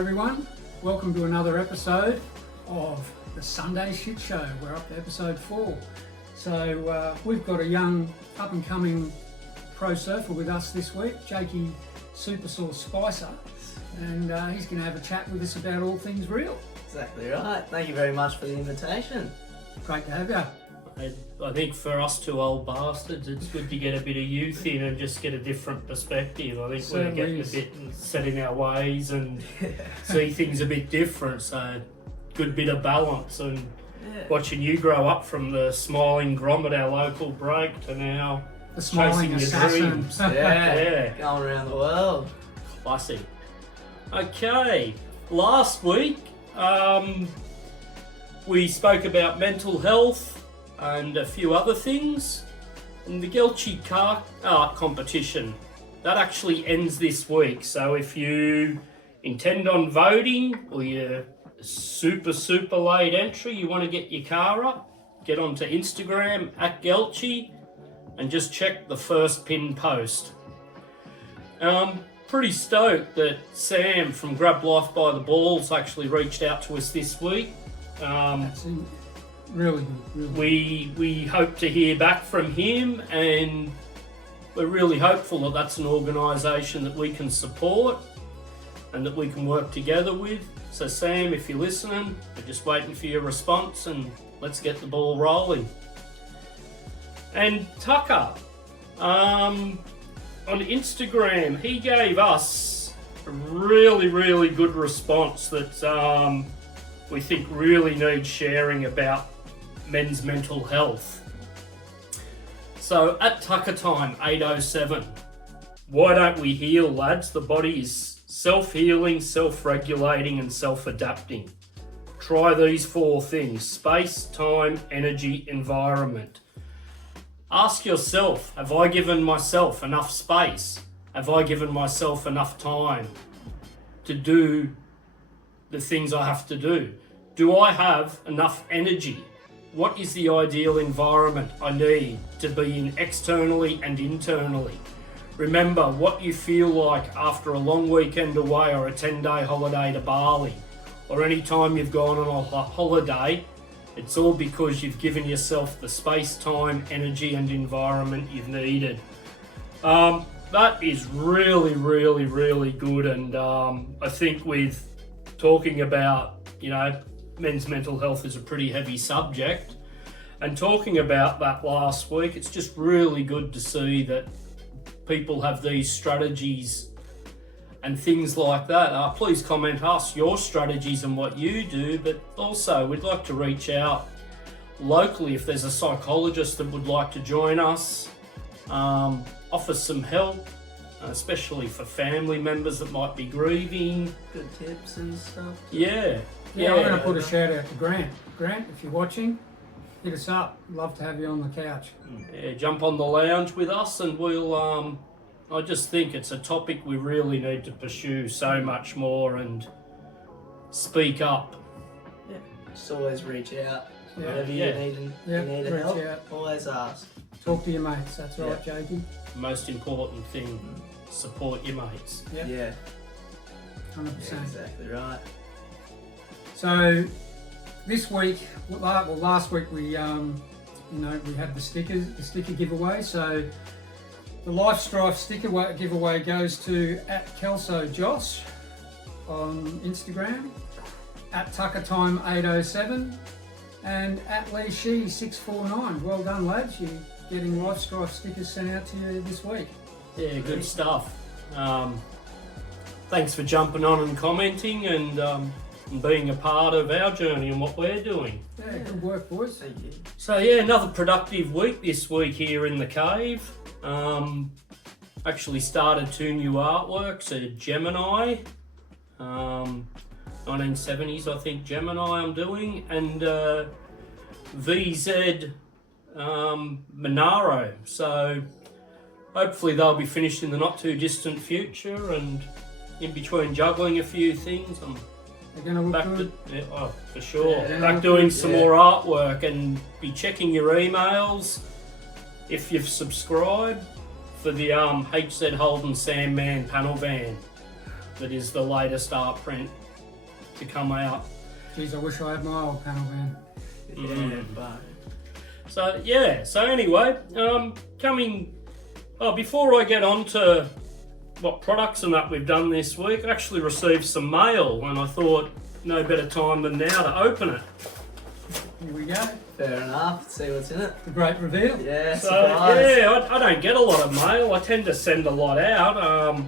everyone. Welcome to another episode of the Sunday Shit Show. We're up to episode 4. So we've got a young up-and-coming pro surfer with us this week, Jakey Supergrom Spicer, and he's going to have a chat with us about all things real. Exactly right. Thank you very much for the invitation. Great to have you. I think for us two old bastards, it's good to get a bit of youth in and just get a different perspective. I think we're getting a bit set in our ways and see things a bit different. So, good bit of balance. And watching you grow up from the smiling grom at our local break to now the smiling chasing assassin. your dreams. Yeah, going around the world. Classic. Okay, last week we spoke about mental health and a few other things. And the Gelchi car art competition, that actually ends this week. So if you intend on voting or you're super late entry, you want to get your car up, get onto Instagram at Gelchi and just check the first pinned post. Pretty stoked that Sam from Grab Life by the Balls actually reached out to us this week. That's really good. Really. We hope to hear back from him, and we're really hopeful that that's an organisation that we can support and that we can work together with. So Sam, if you're listening, we're just waiting for your response and let's get the ball rolling. And Tucker, on Instagram, he gave us a really good response that we think really needs sharing about men's mental health. So at Tucker Time 807, why don't we heal, lads? The body is self-healing, self-regulating and self-adapting. Try these 4 things: space, time, energy, environment. Ask yourself, have I given myself enough space? Have I given myself enough time to do the things I have to do? Do I have enough energy? What is the ideal environment I need to be in externally and internally? Remember what you feel like after a long weekend away or a 10-day holiday to Bali, or any time you've gone on a holiday. It's all because you've given yourself the space, time, energy and environment you've needed. That is really good, and I think with talking about, men's mental health is a pretty heavy subject, and talking about that last week, it's just really good to see that people have these strategies and things like that. Please comment us your strategies and what you do, but also we'd like to reach out locally if there's a psychologist that would like to join us, offer some help, especially for family members that might be grieving. Good tips and stuff. Yeah, I'm going to put a shout out to Grant. Grant, if you're watching, hit us up. Love to have you on the couch. Yeah, jump on the lounge with us and we'll I just think it's a topic we really need to pursue so much more and speak up. Yeah, just always reach out. Yeah. Whatever you need help, out. always ask. Talk to your mates, that's right, Jakey. Most important thing, support your mates. Yep. Yeah, 100%. exactly right. So this week, last week we had the sticker giveaway. So the Life Strife Sticker giveaway goes to @KelsoJosh on Instagram, @TuckerTime807 and @LeeShe649. Well done, lads. You're getting Life Strife stickers sent out to you this week. Yeah, good stuff. Thanks for jumping on and commenting and being a part of our journey and what we're doing. Yeah, good work, boys. Thank you. So yeah, another productive week this week here in the cave. Actually started 2 new artworks, a Gemini, 1970s I think Gemini I'm doing, and VZ Monaro. So hopefully they'll be finished in the not too distant future, and in between juggling a few things, I'm They're going to look back good. for sure. Yeah, Back doing some more artwork, and be checking your emails if you've subscribed for the HZ Holden Sandman panel van. That is the latest art print to come out. Geez, I wish I had my old panel van. Yeah, but So yeah, so anyway, before I get on to what products and that we've done this week, I actually received some mail and I thought no better time than now to open it. Here we go. fair enough. Let's see what's in it. The great reveal. Yeah, So surprise. yeah, I don't get a lot of mail. I tend to send a lot out.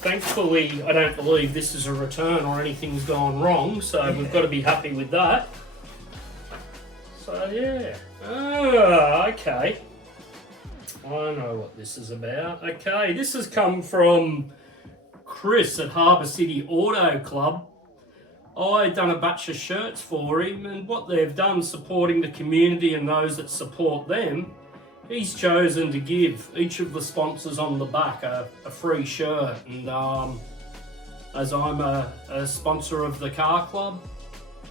Thankfully, I don't believe this is a return or anything's gone wrong, so we've got to be happy with that. So yeah. Okay. I know what this is about. Okay, this has come from Chris at Harbour City Auto Club. I done a batch of shirts for him, and what they've done supporting the community and those that support them, he's chosen to give each of the sponsors on the back a free shirt. And as I'm a sponsor of the car club,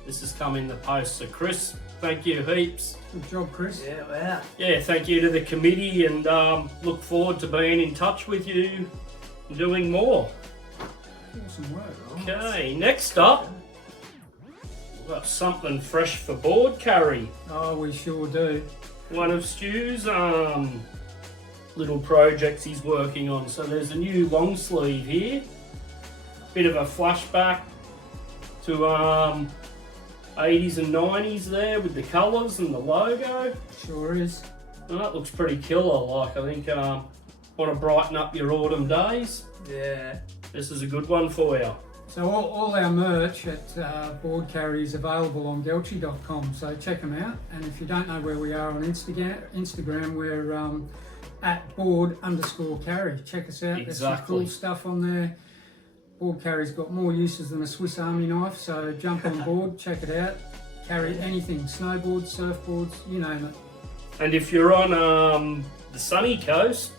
this has come in the post. So Chris, thank you heaps. Good job, Chris. Yeah, wow. Yeah, thank you to the committee, and look forward to being in touch with you and doing more. Awesome work. Okay, next up, we've got something fresh for board carry. Oh, we sure do. One of Stu's little projects he's working on. So there's a new long sleeve here. Bit of a flashback to 80s and 90s there with the colours and the logo. Sure is. And that looks pretty killer. Like, I think want to brighten up your autumn days. Yeah. This is a good one for you. So all our merch at Board Carry is available on gelchi.com, so check them out. And if you don't know where we are on Instagram, we're at board_carry. Check us out. There's some Exactly. cool stuff on there. Board Carry's got more uses than a Swiss Army knife, so jump on board, check it out. Carry anything, snowboards, surfboards, you name it. And if you're on the sunny coast,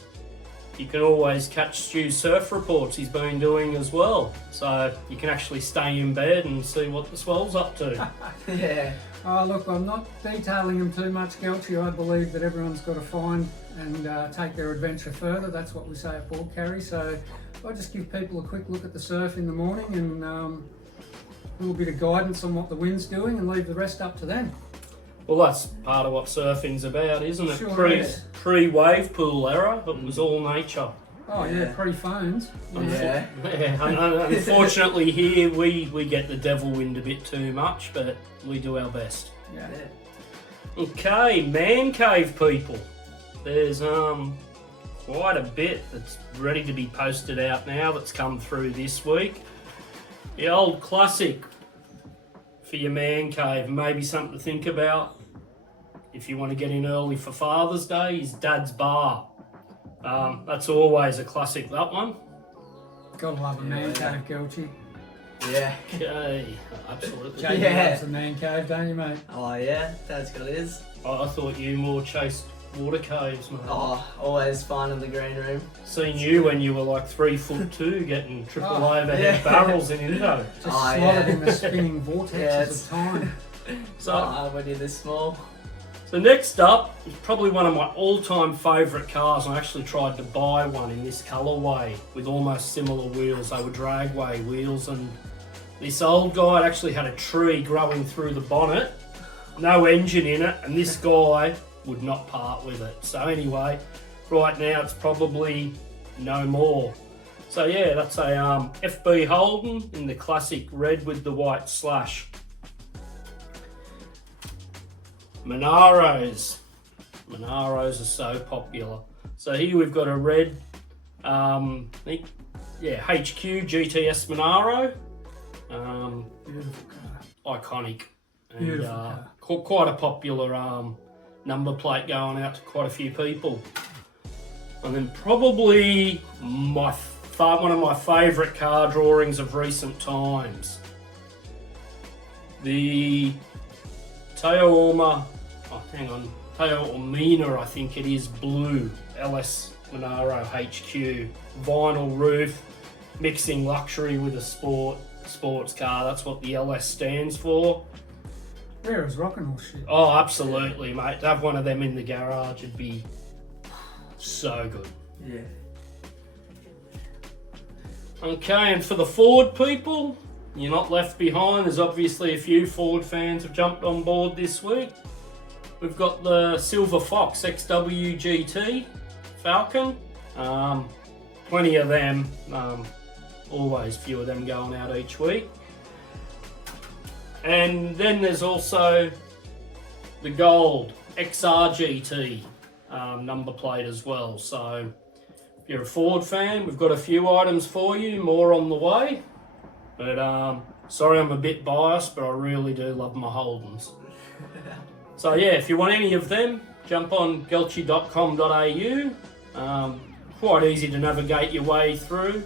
you can always catch Stu's surf reports he's been doing as well. So you can actually stay in bed and see what the swell's up to. Yeah. Oh, look, I'm not detailing them too much, Gelchi. I believe that everyone's got to find and take their adventure further. That's what we say at Board Carry. So I just give people a quick look at the surf in the morning and a little bit of guidance on what the wind's doing and leave the rest up to them. Well, that's part of what surfing's about, isn't it? Sure is. Pre-wave pool era, it was all nature. Oh yeah, pre-phones. Yeah. Yeah, and unfortunately here we get the devil wind a bit too much, but we do our best. Yeah. Okay, man cave people. There's quite a bit that's ready to be posted out now that's come through this week. The old classic for your man cave, maybe something to think about if you want to get in early for Father's Day, is Dad's Bar. That's always a classic, that one. Gotta love a man cave, Gelchi. Yeah. Okay, absolutely. Jake Yeah. loves a man cave, don't you, mate? Oh yeah, Dad's got his. I thought you more chased water caves, mate. Oh, always fun in the green room. Seen you when you were like 3'2", getting triple Oh, overhead yeah. barrels in Indo. Just Oh, slotted yeah. in the spinning vortexes Yeah, of time. So, When you're this small. so next up is probably one of my all-time favourite cars. I actually tried to buy one in this colourway with almost similar wheels. They were dragway wheels, and this old guy actually had a tree growing through the bonnet, no engine in it, and this guy would not part with it. So anyway, right now it's probably no more. So yeah, that's a FB Holden in the classic red with the white slash. Monaros. Monaros are so popular. So here we've got a red, HQ GTS Monaro. Beautiful car. Iconic. And Beautiful car. quite a popular number plate going out to quite a few people. And then probably one of my favourite car drawings of recent times. The Teo Omina, I think it is, blue LS Monaro HQ. Vinyl roof, mixing luxury with a sports car. That's what the LS stands for. Rare as rock and all shit. Oh, absolutely, mate. To have one of them in the garage would be so good. Yeah. Okay, and for the Ford people, you're not left behind. There's obviously a few Ford fans have jumped on board this week. We've got the Silver Fox XWGT Falcon. Plenty of them. Always a few of them going out each week. And then there's also the gold XRGT number plate as well. So if you're a Ford fan, we've got a few items for you, more on the way. But sorry I'm a bit biased, but I really do love my Holdens. So yeah, if you want any of them, jump on gelchy.com.au. Quite easy to navigate your way through.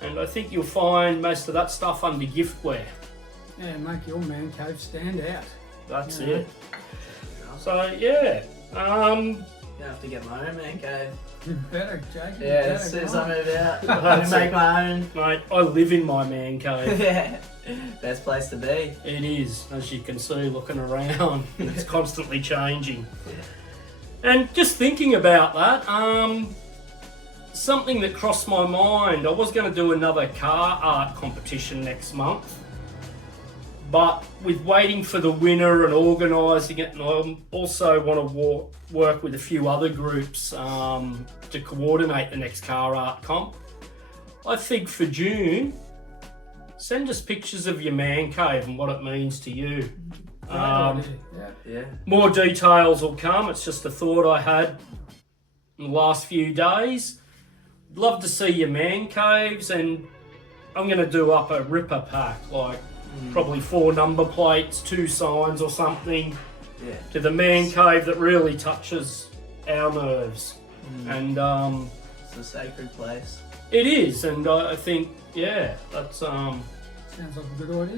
And I think you'll find most of that stuff under giftware. Yeah, make your man cave stand out. That's it. So yeah. You have to get my own man cave. You better, Jakey. Yeah, as soon as I move out, I'm going to make my own. Mate, I live in my man cave. Yeah, best place to be. It is, as you can see, looking around. It's constantly changing. And just thinking about that, something that crossed my mind, I was going to do another car art competition next month. But with waiting for the winner and organising it, and I also want to work with a few other groups to coordinate the next car art comp. I think for June, send us pictures of your man cave and what it means to you. Yeah. More details will come. It's just a thought I had in the last few days. Love to see your man caves, and I'm going to do up a ripper pack, like probably 4 number plates, 2 signs or something, to the man cave that really touches our nerves. And it's a sacred place. it is, and I think, that's Sounds like a good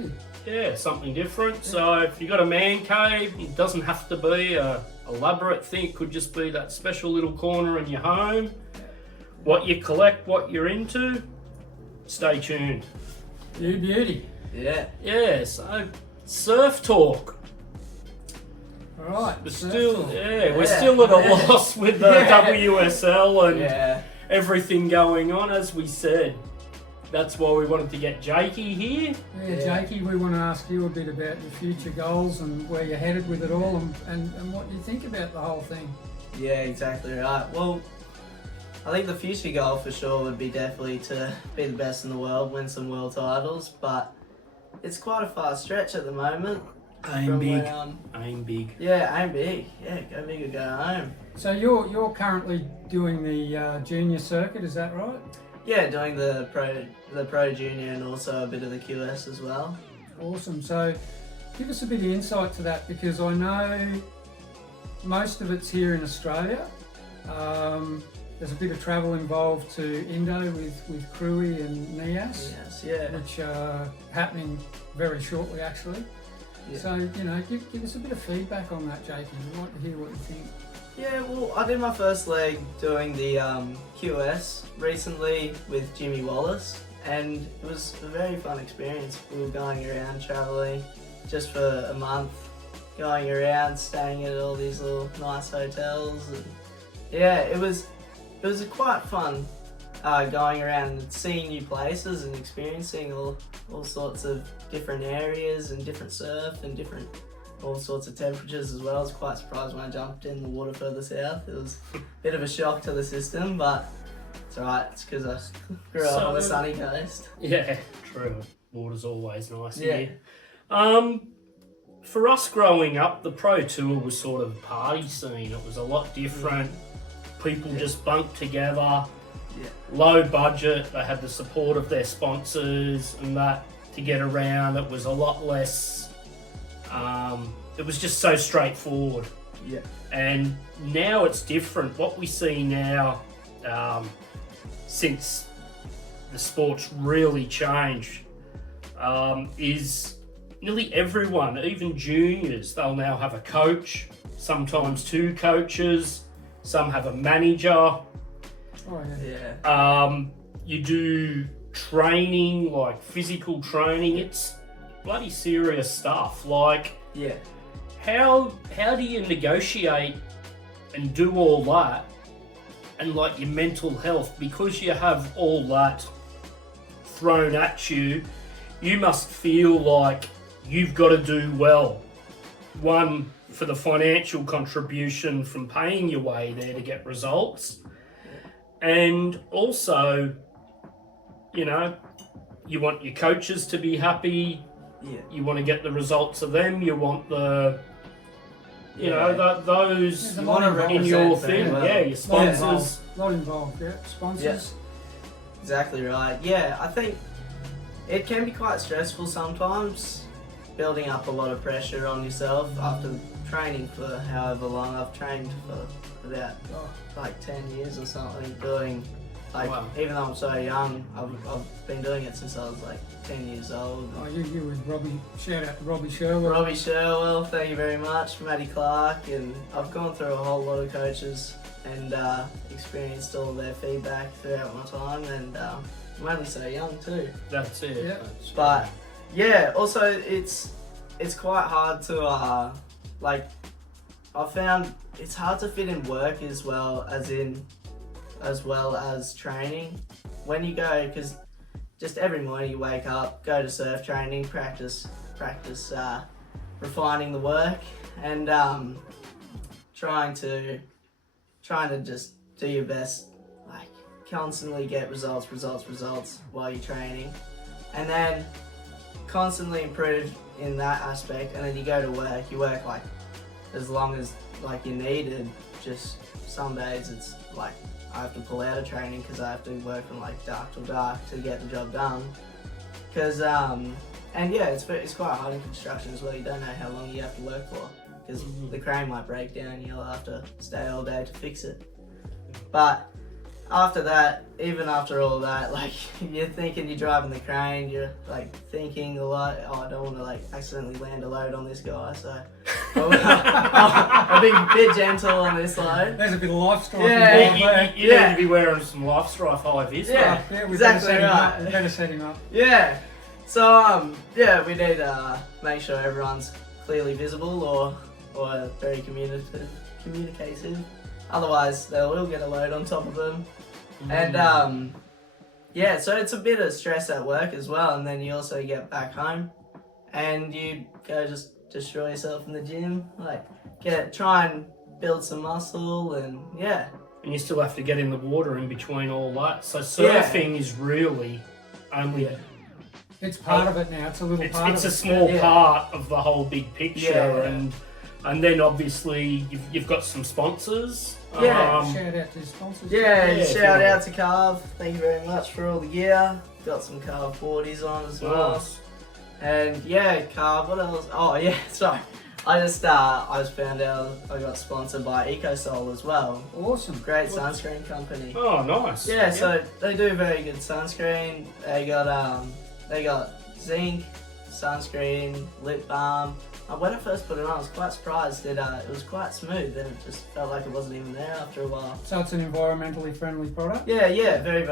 idea. something different. So if you've got a man cave, it doesn't have to be a elaborate thing. It could just be that special little corner in your home. What you collect, what you're into, stay tuned. You beauty. Yeah. So surf talk. All right. We're surf still, talk. we're still at a loss with the WSL and Yeah. everything going on. As we said, that's why we wanted to get Jakey here. Yeah, Jakey, we want to ask you a bit about your future goals and where you're headed with it all, and what you think about the whole thing. Yeah, exactly right. Well, I think the future goal for sure would be definitely to be the best in the world, win some world titles, but it's quite a far stretch at the moment. Aim big. Where, Aim big. yeah, aim big. Yeah, go big or go home. So you're currently doing the junior circuit, is that right? Yeah, doing the pro junior and also a bit of the QS as well. Awesome. So give us a bit of insight to that, because I know most of it's here in Australia. There's a bit of travel involved to Indo with Cruy and Nias, Yes, yeah. which are happening very shortly actually. Yeah. So, give us a bit of feedback on that, Jakey. We'd like to hear what you think. Yeah, well, I did my first leg doing the QS recently with Jimmy Wallace, and it was a very fun experience. We were going around travelling just for a month, going around, staying at all these little nice hotels, and yeah, it was quite fun going around and seeing new places and experiencing all sorts of different areas and different surf and all sorts of temperatures as well. I was quite surprised when I jumped in the water further south. It was a bit of a shock to the system, but it's alright. It's because I grew up on the sunny coast. Yeah, true. Water's always nice Yeah. here. For us growing up, the Pro Tour was sort of a party scene. It was a lot different. People just bunked together. Low budget. They had the support of their sponsors and that to get around. It was a lot less. It was just so straightforward. Yeah. And now it's different. What we see now, since the sport's really changed, is nearly everyone, even juniors, they'll now have a coach, sometimes 2 coaches, some have a manager. Oh, yeah. You do training, like physical training. It's bloody serious stuff. Like, how do you negotiate and do all that, and like your mental health, because you have all that thrown at you, you must feel like you've got to do well. One, for the financial contribution from paying your way there to get results. And also, you know, you want your coaches to be happy. Yeah. You want to get the results of them. You want the, you know, those There's a lot of in your represent thing. very well. Yeah, your sponsors. A lot involved, yeah. Sponsors. Yeah. Exactly right. Yeah, I think it can be quite stressful sometimes, building up a lot of pressure on yourself after training for however long. I've trained for about like 10 years or something, doing like, Wow. even though I'm so young, I've been doing it since I was like 10 years old. Oh, you with Robbie, shout out to Robbie Sherwood. Robbie Sherwell, thank you very much, Matty Clark, and I've gone through a whole lot of coaches and experienced all their feedback throughout my time, and I'm only so young too. That's it. Yeah. But yeah, also it's quite hard to like, I found it's hard to fit in work as well as training. When you go, because just every morning you wake up, go to surf training, practice refining the work, and trying to just do your best, like constantly get results while you're training, and then constantly improve in that aspect. And then you go to work, you work like as long as like you're needed. Just some days it's like I have to pull out of training because I have to work from like dark till dark to get the job done. Because and yeah, it's quite hard in construction as well. You don't know how long you have to work for, because the crane might break down. You'll have to stay all day to fix it. But after that, even after all that, like you're thinking, you're driving the crane, you're like thinking a lot. Oh, I don't want to like accidentally land a load on this guy, so I'll be a bit gentle on this load. There's a bit of Life Strife Yeah. involved there. You need to be wearing some Life Strife high vis. Yeah. Yeah, we Exactly better set him up. right. We better set him up. Yeah. So yeah, we need to make sure everyone's clearly visible or very communicative. Otherwise, they will get a load on top of them. And yeah, so it's a bit of stress at work as well. And then you also get back home and you go just destroy yourself in the gym, like try and build some muscle, and yeah. And you still have to get in the water in between all that. So surfing is really only It's part of it now. It's a little part it's of a it. small part of the whole big picture. Yeah. And then obviously you've got some sponsors. Yeah. Shout out to the sponsors. Yeah, if you shout want. out to Carve. Thank you very much for all the gear. Got some Carve 40s on as well. Nice. And yeah, Carve, what else? Oh yeah, sorry. I just found out I got sponsored by EcoSol as well. Awesome. Great sunscreen company. Oh, nice. Yeah, so they do very good sunscreen. They got zinc, sunscreen, lip balm. When I first put it on, I was quite surprised that it was quite smooth, and it just felt like it wasn't even there after a while. So it's an environmentally friendly product? Yeah, very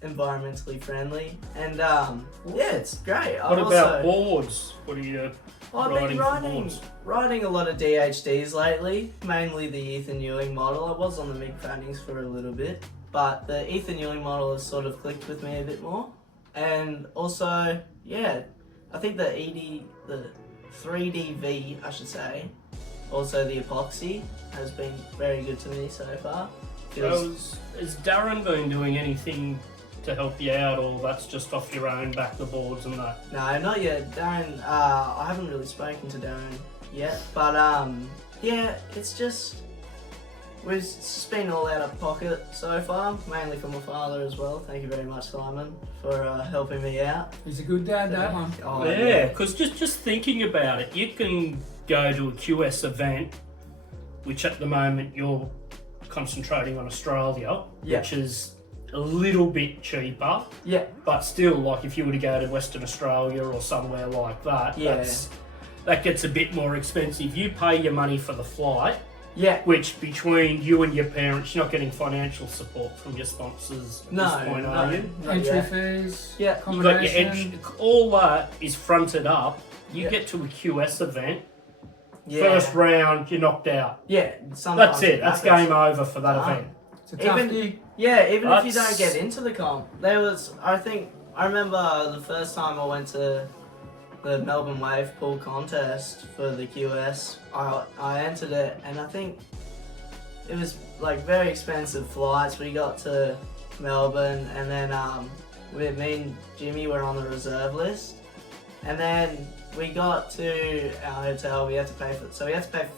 environmentally friendly, and yeah, it's great. What about boards? What are you I've been riding for boards? riding a lot of DHDs lately, mainly the Ethan Ewing model. I was on the Mig Fannings for a little bit, but the Ethan Ewing model has sort of clicked with me a bit more. And also, yeah, I think the 3DV, I should say, also the epoxy has been very good to me so far. Has Darren been doing anything to help you out, or that's just off your own, back the boards and that? No, not yet. Darren, I haven't really spoken to Darren yet, but yeah, it's just, we've just been all out of pocket so far, mainly from my father as well. Thank you very much, Simon, for helping me out. He's a good dad, that one. Oh, Yeah, because just thinking about it, you can go to a QS event, which at the moment you're concentrating on Australia, Yeah. which is a little bit cheaper, Yeah, but still, like if you were to go to Western Australia or somewhere like that, Yeah. that gets a bit more expensive. You pay your money for the flight, yeah. which between you and your parents, you're not getting financial support from your sponsors at No, this point, no. are you? Not Entry yet. fees, Yeah. You got your accommodation. all that is fronted up. You Yeah. get to a QS event, Yeah. first round, you're knocked out. Yeah, sometimes That's it. That's happens. game over for that Ah. event. It's a tough Even- gig. Yeah, even if you That's- don't get into the comp, I think I remember the first time I went to the Melbourne Wave Pool contest for the QS. I entered it, and I think it was like very expensive flights. We got to Melbourne, and then me and Jimmy were on the reserve list, and then we got to our hotel. We had to pay for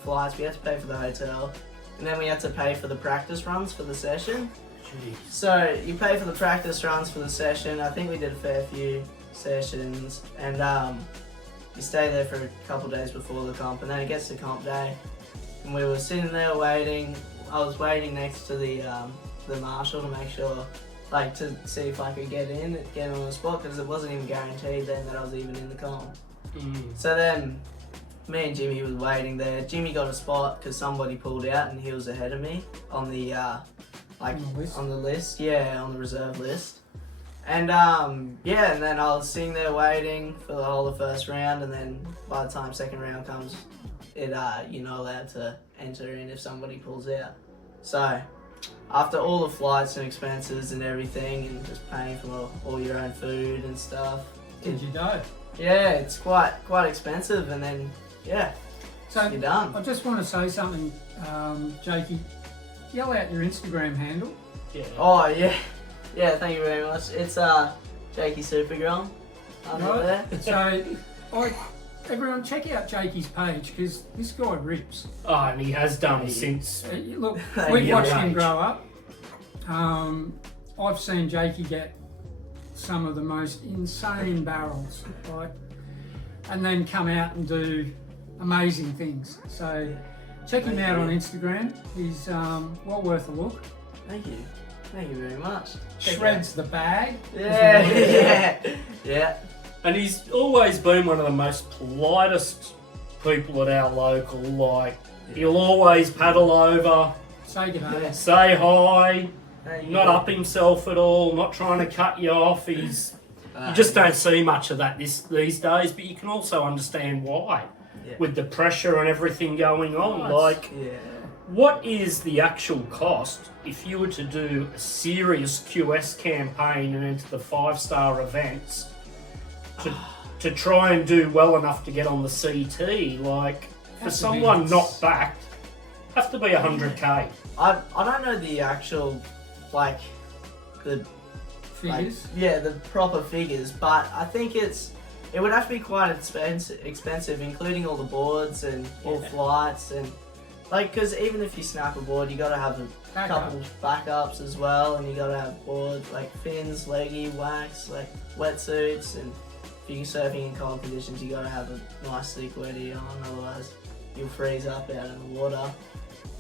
flights, we had to pay for the hotel, and then we had to pay for the practice runs for the session. Jeez. So you pay for the practice runs for the session. I think we did a fair few sessions, and you stay there for a couple of days before the comp, and then it gets to comp day, and we were sitting there waiting. I was waiting next to the marshal to make sure, like, to see if I could get on the spot, because it wasn't even guaranteed then that I was even in the comp. So then me and Jimmy was waiting there. Jimmy got a spot because somebody pulled out and he was ahead of me on the on the list, on the reserve list. And and then I was sitting there waiting for the whole of the first round, and then by the time second round comes, you're not allowed to enter in if somebody pulls out. So after all the flights and expenses and everything, and just paying for all your own food and stuff, Did you go? yeah, it's quite expensive, and then So you're done. I just want to say something, Jakey. Yell out your Instagram handle. Yeah. Oh yeah, thank you very much. It's Jakey Supergrom under there. So, everyone check out Jakey's page, because this guy rips. Oh, and he has done since. Look, Thank we've you. watched him grow up. I've seen Jakey get some of the most insane barrels, right? And then come out and do amazing things. So check him out on Instagram. He's well worth a look. Thank you very much. Shreds the bag. Yeah. And he's always been one of the most politest people at our local. Like, he'll always paddle over, Say good day. say hi, Thank you. not up himself at all, not trying to cut you off. You just don't see much of that these days, but you can also understand why. Yeah. With the pressure and everything going on. Like, Yeah. what is the actual cost if you were to do a serious QS campaign and enter the 5-star events to try and do well enough to get on the CT? Like, for someone not backed, have to be 100k. I don't know the actual the Figures. the proper figures, but I think it would have to be quite expensive, including all the boards and all flights, and because even if you snap a board, you got to have a couple backups as well, and you got to have boards like fins, leggy, wax, like wetsuits, and if you're surfing in cold conditions, you got to have a nice thick wetty on, otherwise you'll freeze up out in the water.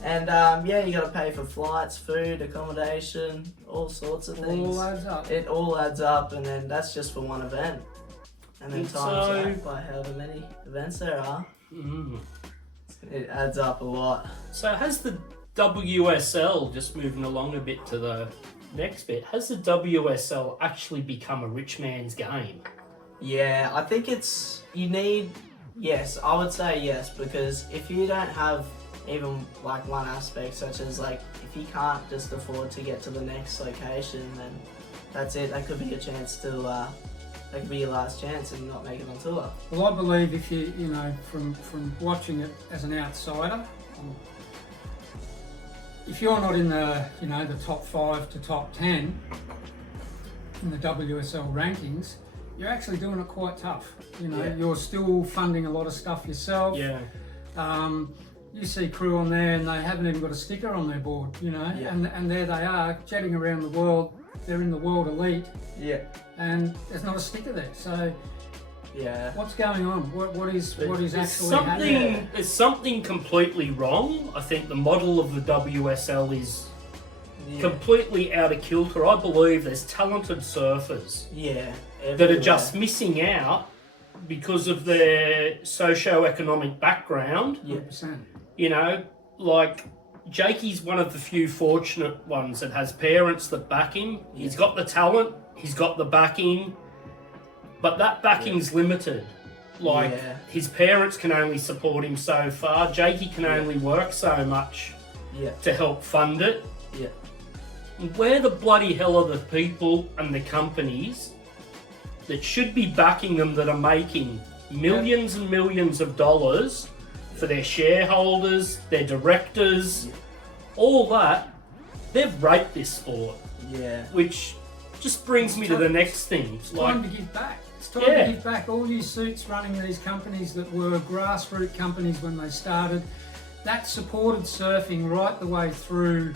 And you got to pay for flights, food, accommodation, all sorts of things. All adds up. It all adds up, and then that's just for one event. And then times that by however many events there are, it adds up a lot. So has the WSL, just moving along a bit to the next bit, has the WSL actually become a rich man's game? Yeah, I think yes, I would say yes, because if you don't have even one aspect, such as if you can't just afford to get to the next location, then that's it. That could be a chance to that could be your last chance and not make it on tour. Well, I believe if you from watching it as an outsider, if you're not in the the top 5 to top 10 in the WSL rankings, you're actually doing it quite tough. You're still funding a lot of stuff yourself. Yeah. You see crew on there and they haven't even got a sticker on their board, and there they are jetting around the world. They're in the world elite. Yeah. And there's not a sticker there. So yeah, what's going on? What is actually happening? There's something completely wrong. I think the model of the WSL is completely out of kilter. I believe there's talented surfers that are just missing out because of their socio-economic background. 100%. Jakey's one of the few fortunate ones that has parents that back him. He's got the talent, he's got the backing, but that backing's limited. His parents can only support him so far. Jakey can only work so much to help fund it. Yeah. Where the bloody hell are the people and the companies that should be backing them that are making millions and millions of dollars for their shareholders, their directors, all that, they've raped this sport. Yeah. Which just brings me to the next thing. It's time to give back. It's time to give back. All you suits running these companies that were grassroots companies when they started, that supported surfing right the way through,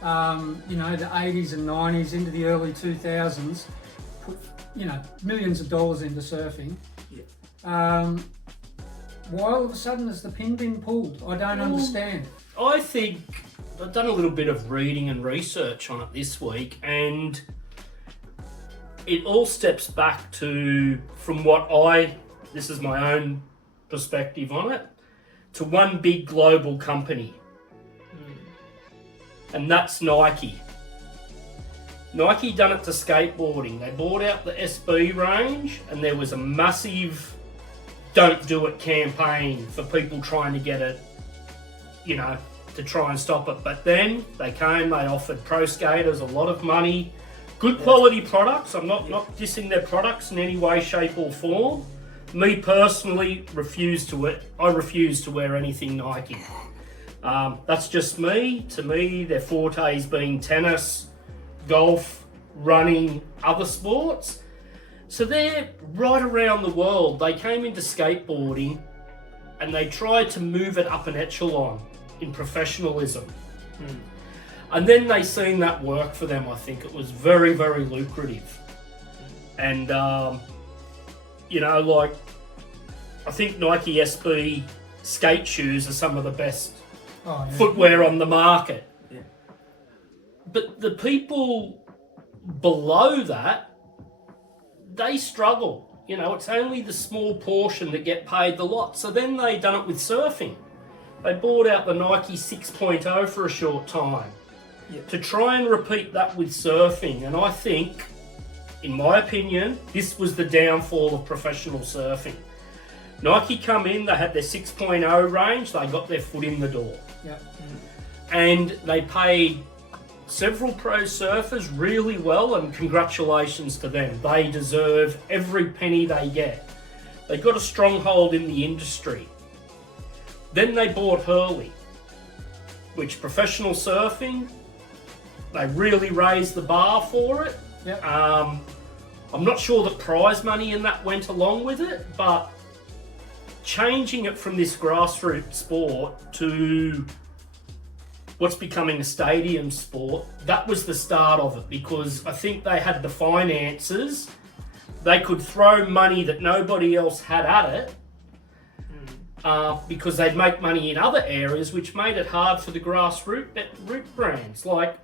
the 80s and 90s into the early 2000s, put, millions of dollars into surfing. Yeah. Why all of a sudden has the pin been pulled? I don't understand. I think I've done a little bit of reading and research on it this week, and it all steps back to, this is my own perspective on it, to one big global company. And that's Nike. Nike done it to skateboarding. They bought out the SB range, and there was a massive don't do it campaign for people trying to get it, to try and stop it. But then they offered pro skaters a lot of money, good quality products. I'm not dissing their products in any way, shape or form. Me personally, I refuse to wear anything Nike. That's just me. To me, their fortes being tennis, golf, running, other sports. So they're right around the world. They came into skateboarding and they tried to move it up an echelon in professionalism. And then they seen that work for them. I think it was very, very lucrative. And, I think Nike SB skate shoes are some of the best footwear on the market. Yeah. But the people below that, they struggle. It's only the small portion that get paid the lot. So then they done it with surfing. They bought out the Nike 6.0 for a short time to try and repeat that with surfing. And I think, in my opinion, this was the downfall of professional surfing. Nike come in, they had their 6.0 range, they got their foot in the door. Yep. And they paid several pro surfers really well, and congratulations to them. They deserve every penny they get. They got a stronghold in the industry. Then they bought Hurley, which professional surfing, they really raised the bar for it. Yep. I'm not sure that prize money and that went along with it, but changing it from this grassroots sport to what's becoming a stadium sport, that was the start of it, because I think they had the finances. They could throw money that nobody else had at it, because they'd make money in other areas, which made it hard for the grassroots brands. Like,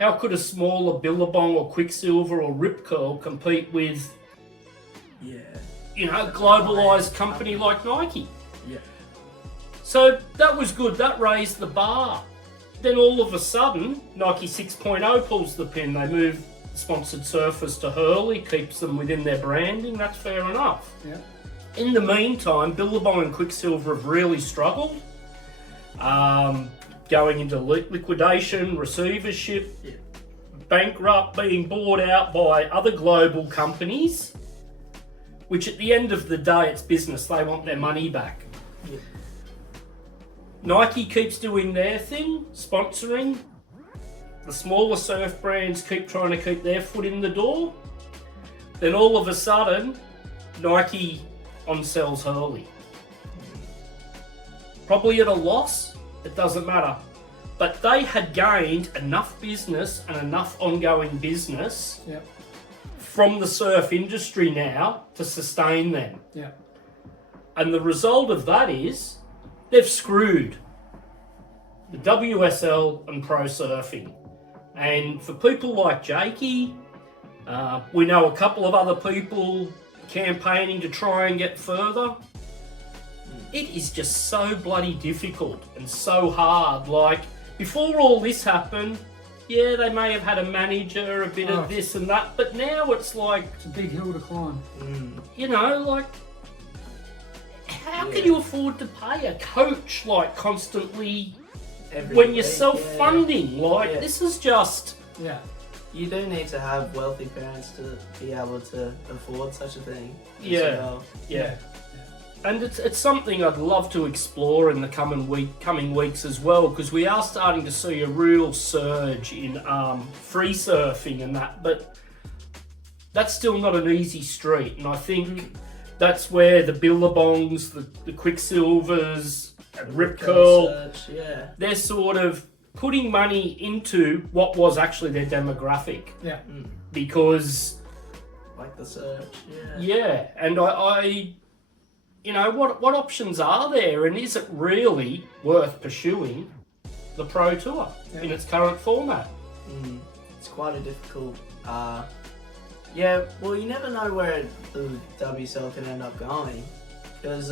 how could a smaller Billabong or Quicksilver or Rip Curl compete with globalised company like Nike? Yeah. So that was good. That raised the bar. Then all of a sudden, Nike 6.0 pulls the pin. They move sponsored surfers to Hurley, keeps them within their branding. That's fair enough. Yeah. In the meantime, Billabong and Quicksilver have really struggled. Going into liquidation, receivership, bankrupt, being bought out by other global companies, which at the end of the day, it's business. They want their money back. Yeah. Nike keeps doing their thing, sponsoring. The smaller surf brands keep trying to keep their foot in the door. Then all of a sudden, Nike on-sells Hurley. Probably at a loss, it doesn't matter. But they had gained enough business and enough ongoing business from the surf industry now to sustain them. Yeah. And the result of that is they've screwed the WSL and pro surfing. And for people like Jakey, we know a couple of other people campaigning to try and get further. It is just so bloody difficult and so hard. Like, before all this happened, they may have had a manager, a bit of this and that, but now it's like... It's a big hill to climb. How can you afford to pay a coach, constantly Every when you're week, self-funding? This is just... Yeah. you do need to have wealthy parents to be able to afford such a thing. Yeah. as well. Yeah. And it's something I'd love to explore in the coming weeks as well, because we are starting to see a real surge in free surfing and that, but that's still not an easy street, and I think that's where the Billabongs, the Quicksilvers, and Rip Curl, Search, yeah. they're sort of putting money into what was actually their demographic. Yeah. Because... Like the Search, yeah. Yeah, and I you know, what options are there, and is it really worth pursuing the Pro Tour in its current format? It's quite a difficult... yeah, well, you never know where the WSL can end up going, because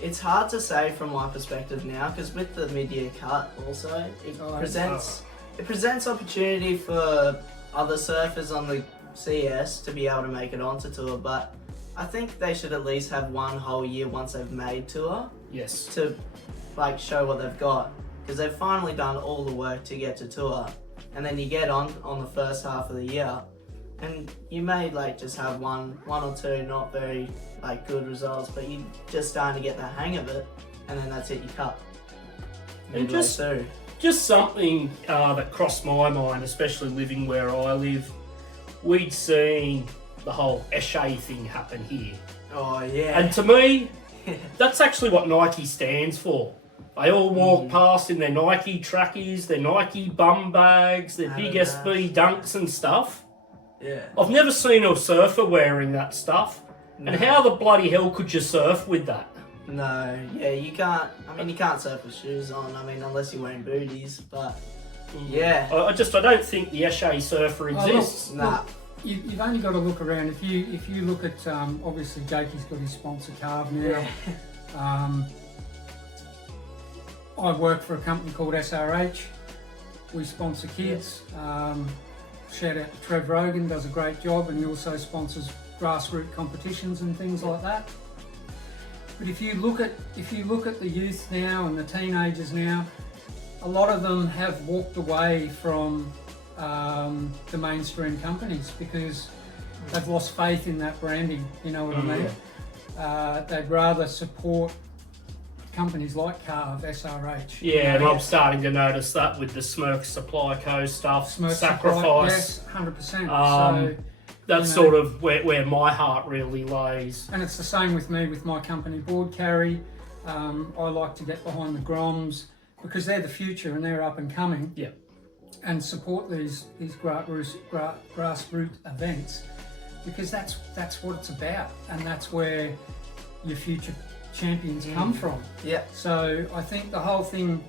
it's hard to say from my perspective now, because with the mid-year cut also, it presents opportunity for other surfers on the CS to be able to make it onto tour, but I think they should at least have one whole year once they've made tour. Yes. To like show what they've got, because they've finally done all the work to get to tour, and then you get on the first half of the year, and you may like just have one or two not very like good results, but you're just starting to get the hang of it, and then that's it, you cut. And just something that crossed my mind, especially living where I live, we'd seen the whole SHA thing happen here. Oh yeah. And to me, that's actually what Nike stands for. They all walk past in their Nike trackies, their Nike bum bags, their big SB dunks and stuff. Yeah. I've never seen a surfer wearing that stuff. No. And how the bloody hell could you surf with that? No, yeah, you can't. I mean, you can't surf with shoes on. I mean, unless you're wearing booties. But yeah, I don't think the SHA surfer exists. Nah. You've only got to look around. If you look at obviously Jakey's got his sponsor Carve now. Yeah. I work for a company called SRH. We sponsor kids. Shout out to Trev Rogan, does a great job, and he also sponsors grassroots competitions and things like that. But if you look at the youth now and the teenagers now, a lot of them have walked away from the mainstream companies because they've lost faith in that branding, you know what I mean? They'd rather support companies like Carve, SRH. Yeah, and I'm starting to notice that with the Smirk Supply Co stuff, Sacrifice. Supply, yes, 100%. So that's sort of where my heart really lays. And it's the same with me with my company Board Carry. I like to get behind the Groms because they're the future and they're up and coming. Yeah. And support these grassroots events because that's what it's about, and that's where your future champions come from. Yeah. So I think the whole thing,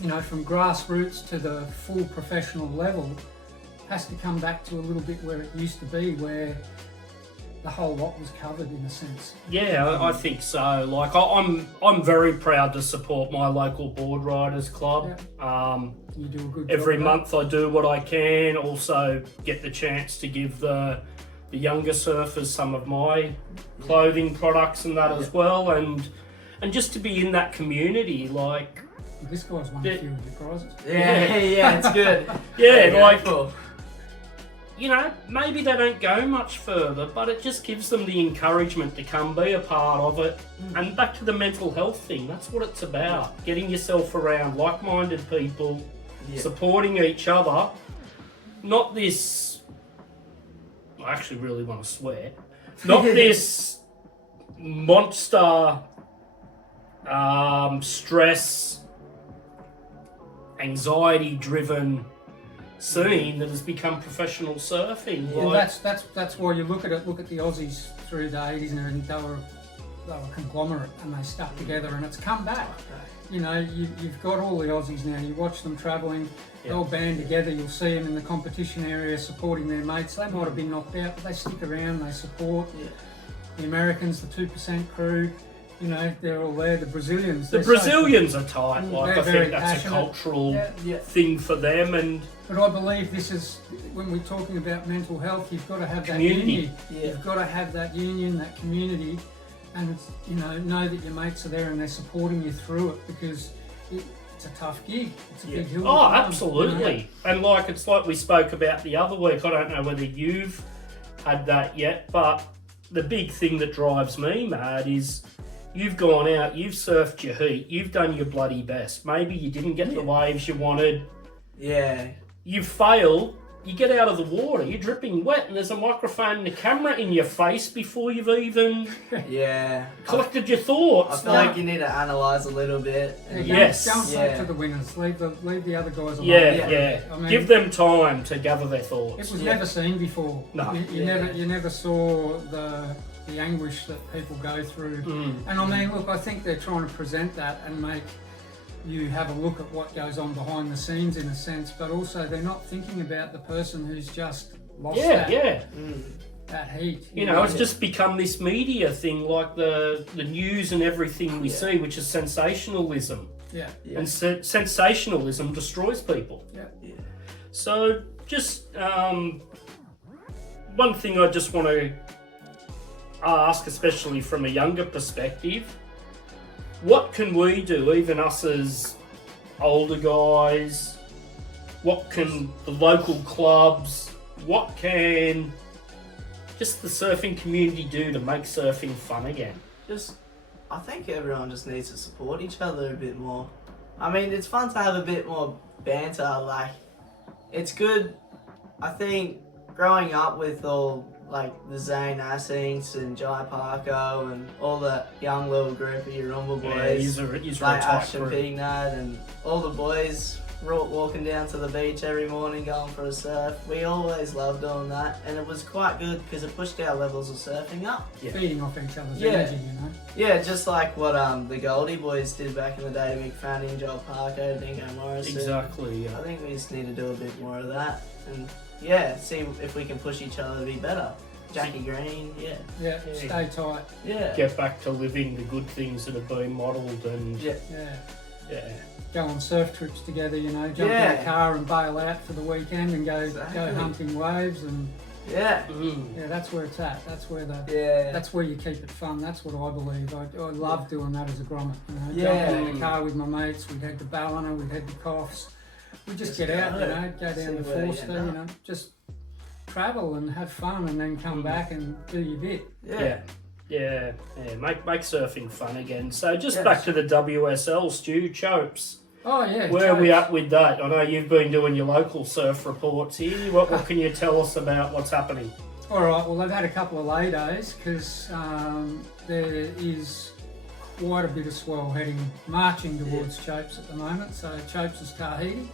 you know, from grassroots to the full professional level has to come back to a little bit where it used to be, where the whole lot was covered in a sense. Yeah, I think so. Like I'm very proud to support my local board riders club. Yeah. You do a good job. Every month I do what I can. Also get the chance to give the younger surfers some of my clothing products and that as well, and just to be in that community, like this guy's won a few of your prizes. Yeah, it's good. Yeah, like cool. You know, maybe they don't go much further, but it just gives them the encouragement to come be a part of it. And back to the mental health thing, that's what it's about. Getting yourself around like-minded people, supporting each other. Not this, I actually really want to swear, not this monster stress, anxiety-driven scene that has become professional surfing. Yeah, that's why you look at it. Look at the Aussies through the 80s, and they were a conglomerate, and they stuck together, and it's come back. You know, you've got all the Aussies now. You watch them travelling, they all band together. You'll see them in the competition area supporting their mates. They might have been knocked out, but they stick around. They support. The Americans, the 2% crew. You know, they're all there. The Brazilians. The Brazilians are tight. Like, I think that's passionate. a cultural thing for them. But I believe this is, when we're talking about mental health, you've got to have community. that union. You've got to have that union, that community, and you know that your mates are there and they're supporting you through it, because it's a tough gig. It's a big hill. to Oh, climb, absolutely. you know? And like it's like we spoke about the other week. I don't know whether you've had that yet, but the big thing that drives me mad is you've gone out, you've surfed your heat, you've done your bloody best. Maybe you didn't get the waves you wanted. Yeah. You've failed. You get out of the water, you're dripping wet, and there's a microphone and a camera in your face before you've even Yeah. collected your I thoughts. feel like you need to analyse a little bit. Yeah, And Yes. Don't say Yeah. to the winners. Leave the other guys alone. Yeah. I mean, Give them time to gather their thoughts. it was never seen before. No. You never saw the anguish that people go through. And I mean, look, I think they're trying to present that and make you have a look at what goes on behind the scenes in a sense, but also they're not thinking about the person who's just lost that heat. You know, it's just become this media thing, like the news and everything we see, which is sensationalism. Yeah. And sensationalism destroys people. Yeah. So just one thing I just want to ask, especially from a younger perspective, what can we do, even us as older guys? What can the local clubs, what can just the surfing community do to make surfing fun again? I think everyone just needs to support each other a bit more. I mean, it's fun to have a bit more banter, like, it's good. I think growing up with all, like, the Zane Assings and Jai Parko and all the young little group of Yarumba boys, like Ash and Pignat and all the boys walking down to the beach every morning going for a surf. We always loved doing that, and it was quite good because it pushed our levels of surfing up. Feeding off each other's energy, you know. Yeah, just like what the Goldie boys did back in the day, Mick Fanning, Joel Parker, Dingo Morrison. Exactly, yeah. I think we just need to do a bit more of that, and see if we can push each other to be better. Jackie Green, Yeah, stay tight. Yeah. Get back to living the good things that have been modelled and Yeah. Go on surf trips together, you know, jump in a car and bail out for the weekend and go hunting waves and Yeah. that's where it's at. That's where that's where you keep it fun. That's what I believe. I love doing that as a grommet, you know. Jumping in the car with my mates, we'd head to Ballina, we'd head to Coffs. We'd just get out, you know, go down to Forster, you know, just travel and have fun and then come back and do your bit. Yeah, make surfing fun again. So just back to the WSL, Stu Chopes. Oh yeah. Where are we at with that? I know you've been doing your local surf reports here. What can you tell us about what's happening? All right. Well, they've had a couple of lay days because there is quite a bit of swell marching towards Chopes at the moment. So Chopes is Tahiti,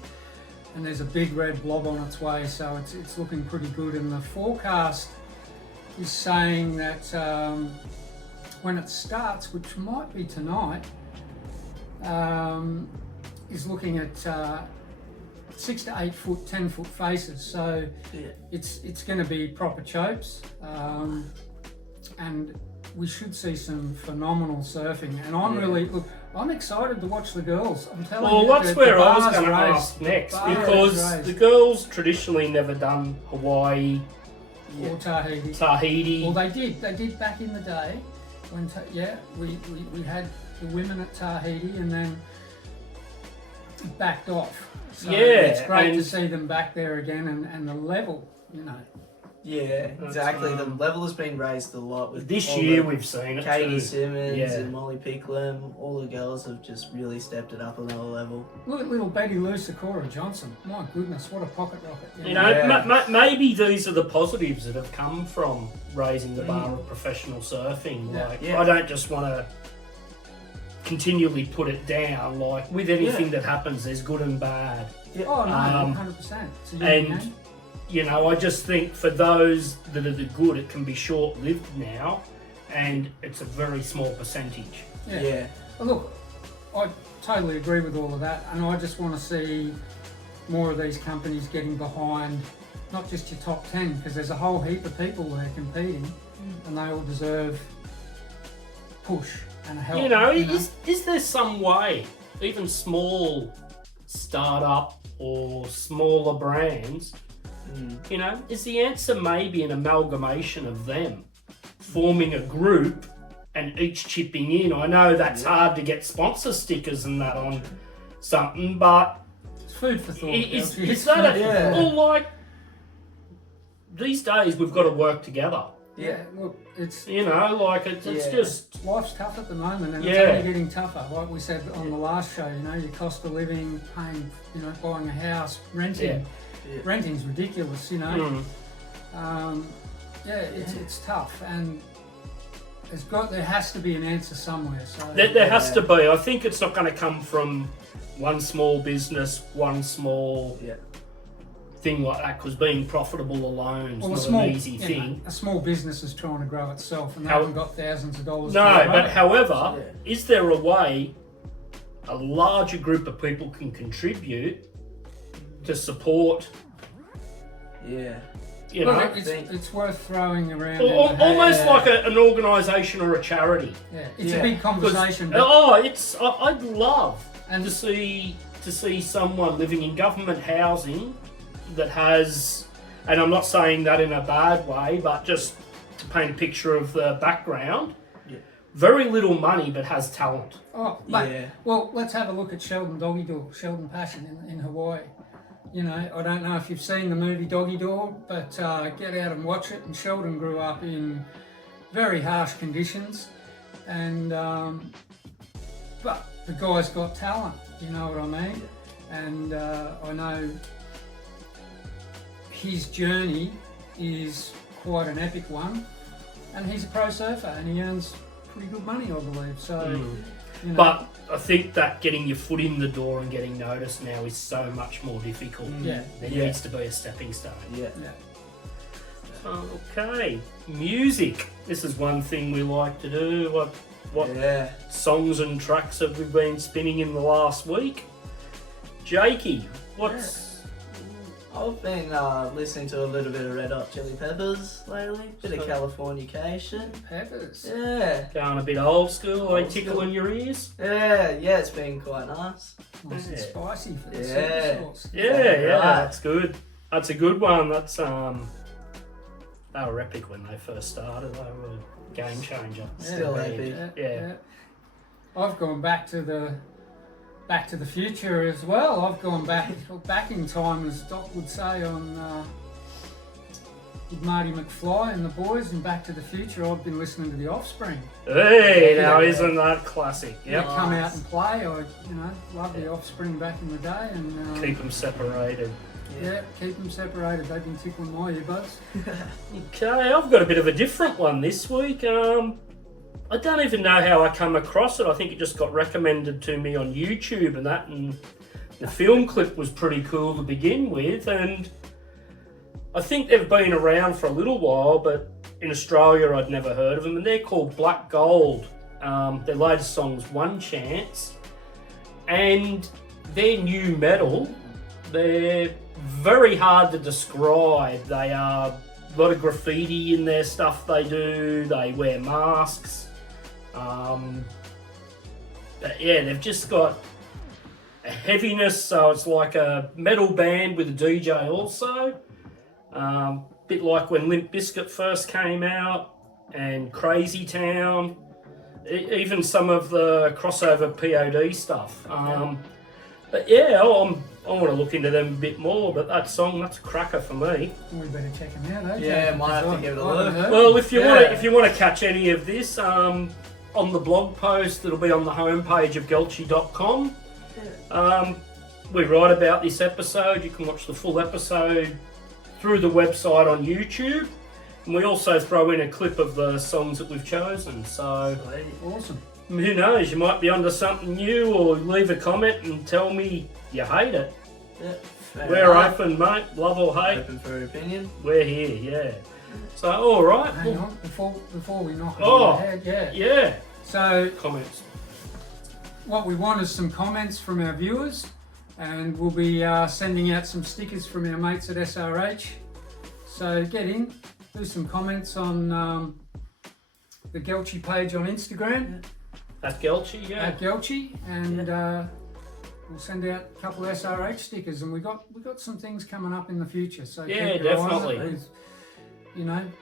and there's a big red blob on its way. So it's looking pretty good. And the forecast is saying that when it starts, which might be tonight, is looking at 6 to 8 foot, 10 foot faces. So it's going to be proper Chopes, and we should see some phenomenal surfing. And I'm excited to watch the girls. I'm telling you. Well, that's where I was going to ask next, because the girls traditionally never done Hawaii or Tahiti. Tahiti. Well, they did back in the day when we had the women at Tahiti and then backed off. So it's great to see them back there again and the level, you know. Yeah, exactly. The level has been raised a lot with this year. We've seen it. Katie Simmons and Molly Picklum. All the girls have just really stepped it up another level. Look at little Betty Lou Sakura Johnson. My goodness, what a pocket rocket! You know, maybe these are the positives that have come from raising the bar of professional surfing. I don't just want to continually put it down. Like with anything that happens, there's good and bad. Oh no, 100%. And you know, I just think for those that are the good, it can be short-lived now, and it's a very small percentage. Yeah. Well, look, I totally agree with all of that, and I just want to see more of these companies getting behind not just your top 10, because there's a whole heap of people there competing, and they all deserve push and help. You know, is there some way, even small startup or smaller brands, you know, is the answer maybe an amalgamation of them forming a group and each chipping in? I know that's hard to get sponsor stickers and that on, something, but It's food for thought. is Elsie. It's that food a, for Yeah. thought. well, like, these days we've got to work together. Yeah, look, it's You know, like, it's Yeah. just, life's tough at the moment, and Yeah. it's only getting tougher. Like we said on the last show, you know, your cost of living, paying, you know, buying a house, renting. Yeah. Renting's ridiculous, you know. mm, It's tough, and there has to be an answer somewhere. So there has to be. I think it's not going to come from one small business, one small Yeah. thing like that, because being profitable alone is well, not an easy you know, thing. a small business is trying to grow itself, and they How- haven't got thousands of dollars. No, to grow but it. however, Yeah. is there a way a larger group of people can contribute to support, Yeah. you Look, know, it's worth throwing around. almost Yeah. like an organisation or a charity? It's Yeah. a big 'Cause, conversation. But, I'd love and to see someone living in government housing that has, and I'm not saying that in a bad way, but just to paint a picture of the background, Yeah. very little money but has talent. mate, Yeah. well, let's have a look at Sheldon Doggy Dog, Sheldon Passion in Hawaii. You know, I don't know if you've seen the movie Doggy Dog, but get out and watch it. And Sheldon grew up in very harsh conditions, and but the guy's got talent. You know what I mean? And I know his journey is quite an epic one, and he's a pro surfer, and he earns pretty good money, I believe. So, you know, But I think that getting your foot in the door and getting noticed now is so much more difficult. Yeah. There Yeah. needs to be a stepping stone. Yeah. yeah. Okay, music. This is one thing we like to do. What Yeah. songs and tracks have we been spinning in the last week? Jakey, what's... I've been listening to a little bit of Red Hot Chili Peppers lately. Bit of Californication. Peppers. Yeah. Going a bit old school, are you Old tickling school. your ears? Yeah. It's been quite nice. Nice and Yeah. spicy for the Yeah. super sauce. Yeah, Right. that's good. That's a good one. That's they were epic when they first started. They were a game changer. Still Yeah. epic. Yeah. I've gone back to the Future as well. I've gone back in time, as Doc would say, on with Marty McFly and the boys, and Back to the Future. I've been listening to The Offspring. Hey, Yeah. now isn't that classic? They Yep. come out and play. I love The Offspring back in the day, and Keep them separated. keep them separated. They've been tickling my earbuds. Okay, I've got a bit of a different one this week. I don't even know how I come across it. I think it just got recommended to me on YouTube and that, and the film clip was pretty cool to begin with, and I think they've been around for a little while, but in Australia I'd never heard of them, and they're called Black Gold. Their latest song's One Chance, and they're new metal. They're very hard to describe. They are a lot of graffiti in their stuff they do. They wear masks. But yeah, they've just got a heaviness, so it's like a metal band with a DJ also. Bit like when Limp Bizkit first came out, and Crazy Town, even some of the crossover POD stuff. But yeah, I want to look into them a bit more, but that song, that's a cracker for me. We better check them out, eh? Yeah, Jake? might have to Because give it a I haven't look. heard Well, them. if you want to catch any of this, on the blog post that'll be on the homepage of gelchi.com, we write about this episode. You can watch the full episode through the website on YouTube, and we also throw in a clip of the songs that we've chosen. So Awesome. who knows, you might be onto something new, or leave a comment and tell me you hate it. Yeah. Fair We're enough. open, mate. Love or hate, Open for opinion. we're here. Yeah. So all right. Hang Well, on, before we knock it Oh. on the head, yeah. yeah. So Comments. what we want is some comments from our viewers, and we'll be sending out some stickers from our mates at SRH. So get in, do some comments on the Gelchi page on Instagram, At Gelchi, yeah. at Gelchi, and we'll send out a couple of SRH stickers. And we got some things coming up in the future. So Yeah, keep your eye on it definitely. with,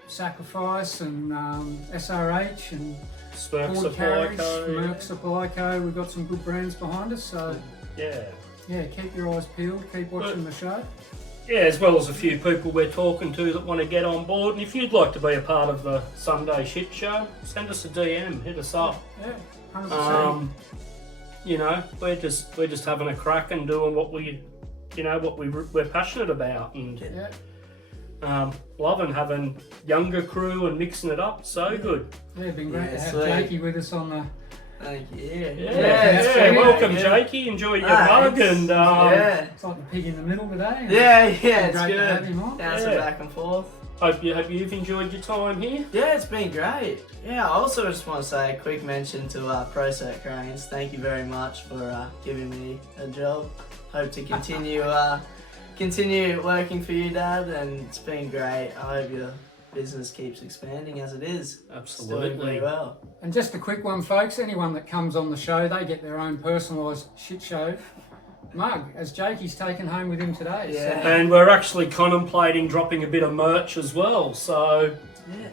Sacrifice and SRH and Smirk Ford Supply Carriage, Co. Merck Supply Co. We've got some good brands behind us, so Yeah, keep your eyes peeled, keep watching the show. Yeah, as well as a few people we're talking to that want to get on board. And if you'd like to be a part of the Sunday Shit Show, send us a DM, hit us up. Yeah, 100%. You know, we're just having a crack and doing what we're passionate about, and loving having younger crew and mixing it up. So good. Yeah, it'd been great to have sweet. Jakey with us on the. Thank you. Yeah. Welcome, Jakey. Enjoy your mug and It's like the pig in the middle today. Yeah, It's it's great good. to have him on. Bouncing back and forth. hope you've enjoyed your time here. Yeah, it's been great. Yeah, I also just want to say a quick mention to ProCert Cranes. Thank you very much for giving me a job. Hope to continue continue working for you, Dad, and it's been great. I hope your business keeps expanding as it is. Absolutely. It's doing very well. And just a quick one, folks. Anyone that comes on the show, they get their own personalised shit show mug, as Jakey's taken home with him today. Yeah. So. And we're actually contemplating dropping a bit of merch as well. So, Yeah.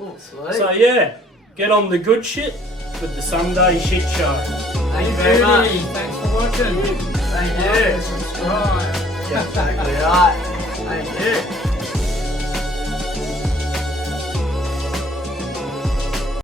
Oh, sweet. so yeah, get on the good shit with the Sunday Shit Show. Thank you very much. Thanks for watching. Thank you. Subscribe. Exactly right.